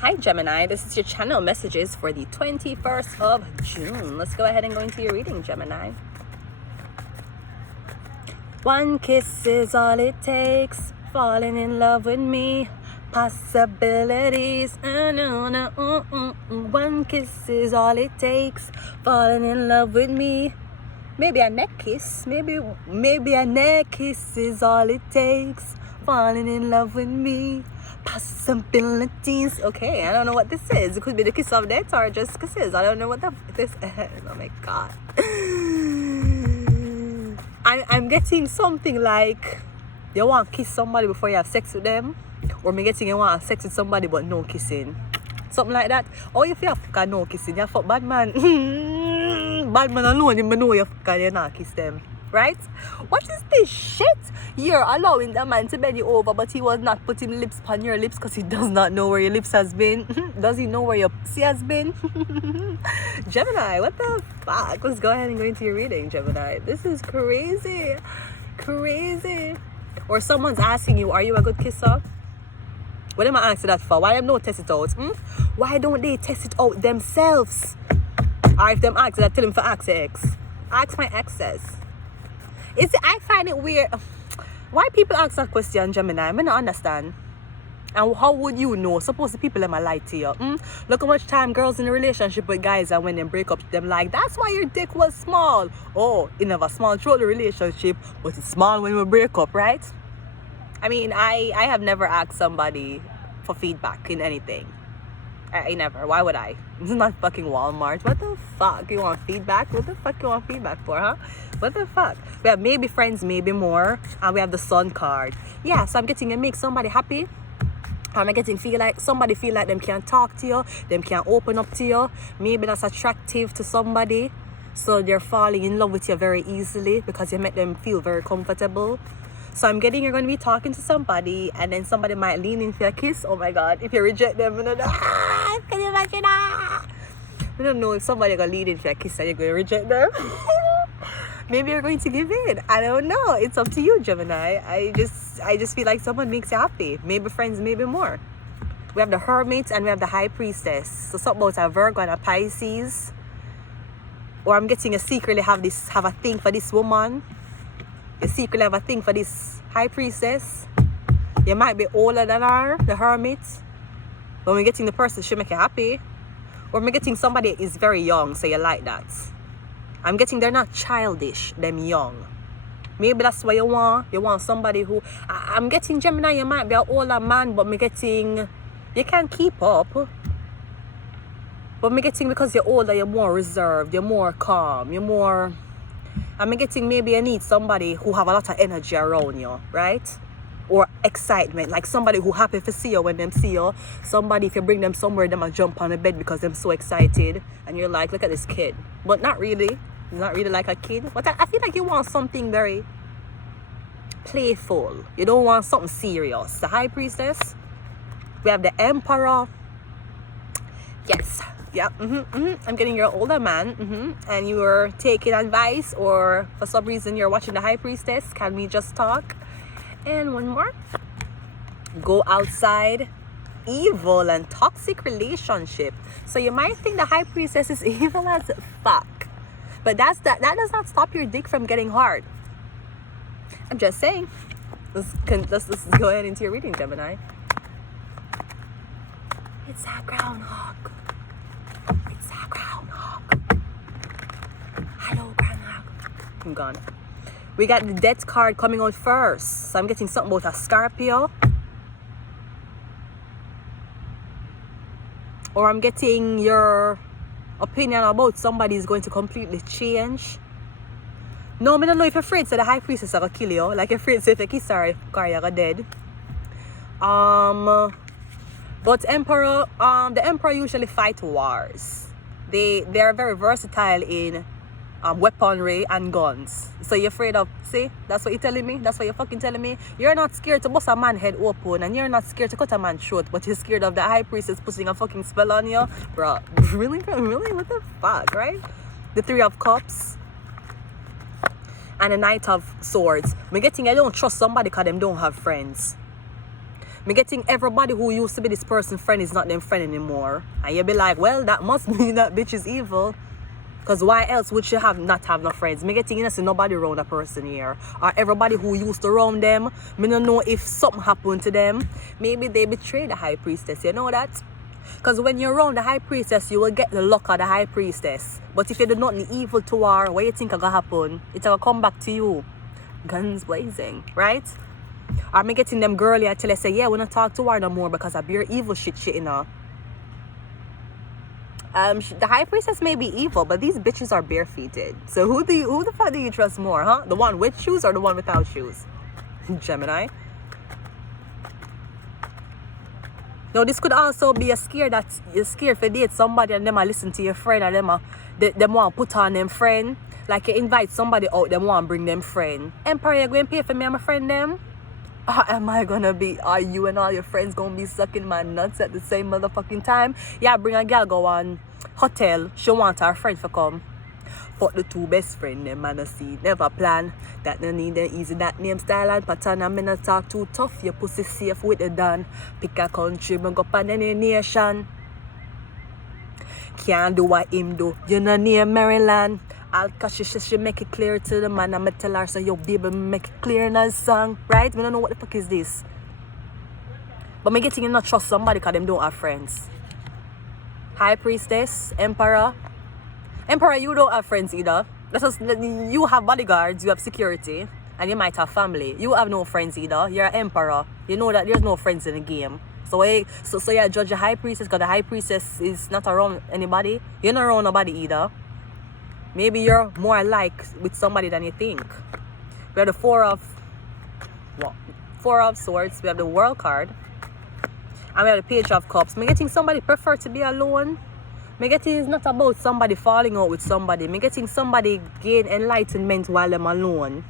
Hi Gemini, this is your channel messages for the 21st of June. Let's go ahead and go into your reading, Gemini. One kiss is all it takes, falling in love with me, possibilities. One kiss is all it takes, falling in love with me. Maybe a neck kiss, maybe a neck kiss is all it takes, falling in love with me, possibilities. Okay, I don't know what this is. It could be the kiss of death or just kisses. I don't know what this is. Oh my god. I'm getting something like you want to kiss somebody before you have sex with them, or me getting you want to have sex with somebody but no kissing, something like that. Or if you have fuck no kissing, you fuck bad man. Bad man alone, you know you fuck you not kiss them, right? What is this shit? You're allowing the man to bend you over, but he was not putting lips on your lips because he does not know where your lips has been. Does he know where your pussy has been? Gemini, what the fuck? Let's go ahead and go into your reading, Gemini. This is crazy. Crazy. Or someone's asking you, are you a good kisser? What am I asking that for? Why them don't test it out? Why don't they test it out themselves? Or if them ask, I tell them for ask ex. Ask my exes. I find it weird. Why people ask that question, Gemini? I don't understand. And how would you know? Suppose the people them a lie to you. Look how much time girls in a relationship with guys, and when they break up, them like, that's why your dick was small. Oh, it never small throughout the relationship, but it's small when we break up, right? I mean, I have never asked somebody for feedback in anything. I never. Why would I? This is not fucking Walmart. What the fuck? You want feedback? What the fuck you want feedback for, huh? What the fuck? We have maybe friends, maybe more. And we have the sun card. Yeah, so I'm getting to make somebody happy. I'm getting somebody feel like them can talk to you. Them can open up to you. Maybe that's attractive to somebody. So they're falling in love with you very easily because you make them feel very comfortable. So I'm getting you're going to be talking to somebody, and then somebody might lean in for a kiss. Oh my god, if you reject them, can you imagine that? I don't know if somebody going to lean in for a kiss and you're going to reject them. Maybe you're going to give in. I don't know. It's up to you, Gemini. I just feel like someone makes you happy. Maybe friends, maybe more. We have the Hermit and we have the High Priestess. So something about a Virgo and a Pisces. Or I'm getting you secretly have a thing for this woman. You secretly have a thing for this High Priestess. You might be older than her, the Hermit. But when we're getting the person, she make you happy. Or we're getting somebody is very young, so you like that. I'm getting they're not childish, them young. Maybe that's what you want. You want somebody who... I'm getting Gemini, you might be an older man, but me getting... You can't keep up. But me getting because you're older, you're more reserved, you're more calm, you're more... I'm getting maybe you need somebody who have a lot of energy around you, right? Or excitement, like somebody who happy to see you when them see you. Somebody, if you bring them somewhere, them will jump on the bed because they're so excited. And you're like, look at this kid. But not really. Not really like a kid. But I feel like you want something very playful. You don't want something serious. The High Priestess. We have the Emperor. Yes. Yeah, I'm getting your older man, and you are taking advice, or for some reason you're watching the High Priestess. Can we just talk? And one more. Go outside. Evil and toxic relationship. So you might think the High Priestess is evil as fuck, but that does not stop your dick from getting hard. I'm just saying. Let's go ahead into your reading, Gemini. It's a groundhog. Hello, groundhog. I'm gone. We got the Death card coming out first. So I'm getting something about a Scorpio. Or I'm getting your opinion about somebody is going to completely change. No, I don't know if you're afraid so the High Priestess are going to kill you. Like you're afraid so if you kiss her, you're dead. But Emperor, the Emperor usually fight wars. They are very versatile in weaponry and guns. So you're afraid of, see, that's what you're telling me, that's what you're fucking telling me. You're not scared to bust a man head open, and you're not scared to cut a man's throat, but you're scared of the High Priestess putting a fucking spell on you. Bro, really, what the fuck, right? The Three of Cups and the Knight of Swords. I don't trust somebody because them don't have friends. Me getting everybody who used to be this person's friend is not them friend anymore. And you be like, well, that must mean that bitch is evil. Because why else would she not have no friends? Me getting innocent nobody around a person here. Or everybody who used to around them, me don't know if something happened to them. Maybe they betrayed the high priestess, you know that? Because when you're around the high priestess, you will get the luck of the high priestess. But if you do nothing evil to her, what you think is going to happen? It's going to come back to you. Guns blazing, right? Or me getting them girly until I say, yeah, we don't talk to her no more because I bear evil shit, you know. The high priestess may be evil, but these bitches are barefooted. So who the fuck do you trust more, huh? The one with shoes or the one without shoes? Gemini. Now this could also be a scare that you're scared to date somebody and them listen to your friend or them want to put on them friend. Like you invite somebody out, them want to bring them friend. Emperor, you going to pay for me and my friend them? Or am I gonna be, are you and all your friends gonna be sucking my nuts at the same motherfucking time? Yeah, bring a girl go on hotel, she want her friend to come. But the two best friend them man see, never plan. That no need them easy, that name style and pattern. And me not talk too tough, your pussy safe with the done. Pick a country, bring up on any nation. Can't do what him do, you know near Maryland. Cause she make it clear to the man. I'ma tell her, so yo baby, make it clear in a song. Right? We don't know what the fuck is this. But me getting you not trust somebody because them don't have friends. High priestess, emperor. Emperor, you don't have friends either. You have bodyguards, you have security, and you might have family. You have no friends either. You're an emperor. You know that there's no friends in the game. So you judge the high priestess because the high priestess is not around anybody. You're not around nobody either. Maybe you're more alike with somebody than you think. We have the Four of Swords. We have the World card. And we have the Page of Cups. Me getting somebody prefer to be alone. Me getting it's not about somebody falling out with somebody. Me getting somebody gain enlightenment while I'm alone.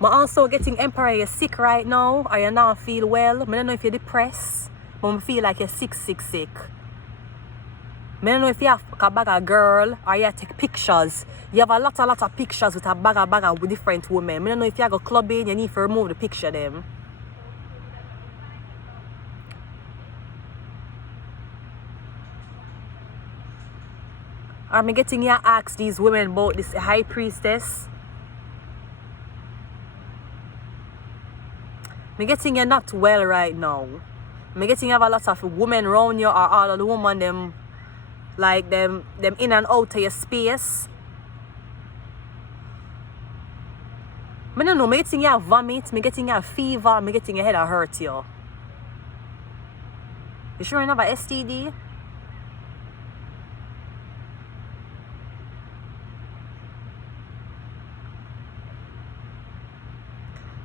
Me also getting Emperor, you're sick right now. Or you not feel well. I don't know if you're depressed. But I feel like you're sick. I don't know if you have a bag of girl or you take pictures. You have a lot of pictures with a bag of with different women. I don't know if you go clubbing, you need to remove the picture them. Or me getting you ask these women about this high priestess. Me getting you not well right now. Me getting you have a lot of women around you or all of the women them. Like them in and out of your space. I don't know, me getting you vomit, me getting you fever, me getting your head hurt you. You sure you have a STD?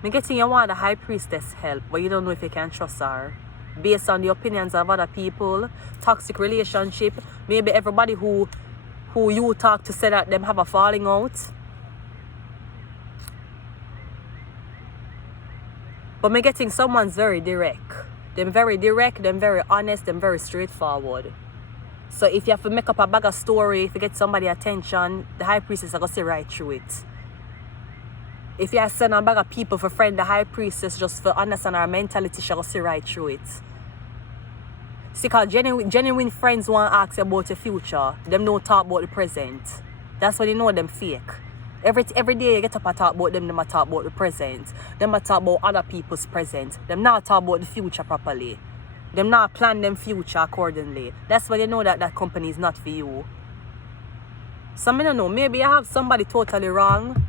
Me getting you want the high priestess help, but you don't know if you can trust her. Based on the opinions of other people, toxic relationship, maybe everybody who you talk to say that them have a falling out. But me getting someone's very direct. Them very direct, them very honest, them very straightforward. So if you have to make up a bag of story, if you get somebody attention, the high priestess are gonna see right through it. If you send a bag of people for friend, the high priestess just for understand our mentality, she gonna see right through it. See, because genuine friends want to ask you about your future. Them don't talk about the present. That's when you know them fake. Every day you get up and talk about them a talk about the present. Them a talk about other people's present. Them not talk about the future properly. Them not plan them future accordingly. That's when you know that company is not for you. So I don't know, maybe I have somebody totally wrong.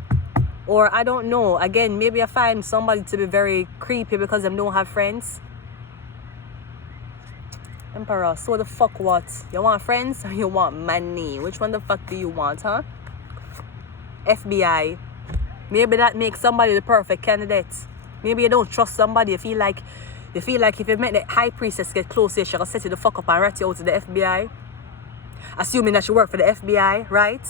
Or I don't know. Again, maybe I find somebody to be very creepy because them don't have friends. Emperor, so the fuck what? You want friends or you want money? Which one the fuck do you want, huh? FBI. Maybe that makes somebody the perfect candidate. Maybe you don't trust somebody. You feel like if you met the high priestess get close to you, she'll set you the fuck up and rat you out to the FBI. Assuming that she work for the FBI, right?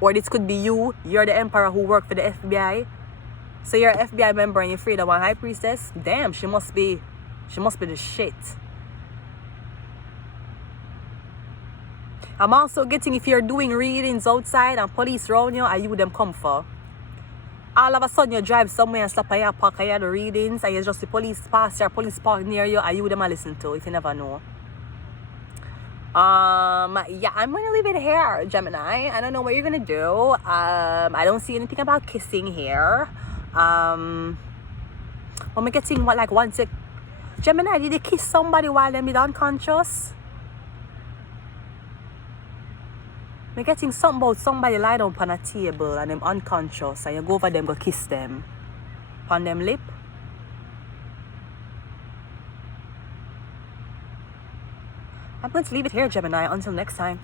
Or this could be you're the emperor who worked for the FBI. So you're an FBI member and you're afraid of one high priestess? Damn, she must be the shit. I'm also getting if you're doing readings outside and police around you, are you them come for? all of a sudden you drive somewhere and stop at your park and you the readings and you just the police pass your police park near you and you them a listen to if you never know. Yeah, I'm gonna leave it here, Gemini. I don't know what you're gonna do. I don't see anything about kissing here. When we getting what, like once it, Gemini, did you kiss somebody while them is unconscious? We're getting something about somebody lie down on a table and them unconscious and you go over them go kiss them on them lip. I'm going to leave it here, Gemini. Until next time.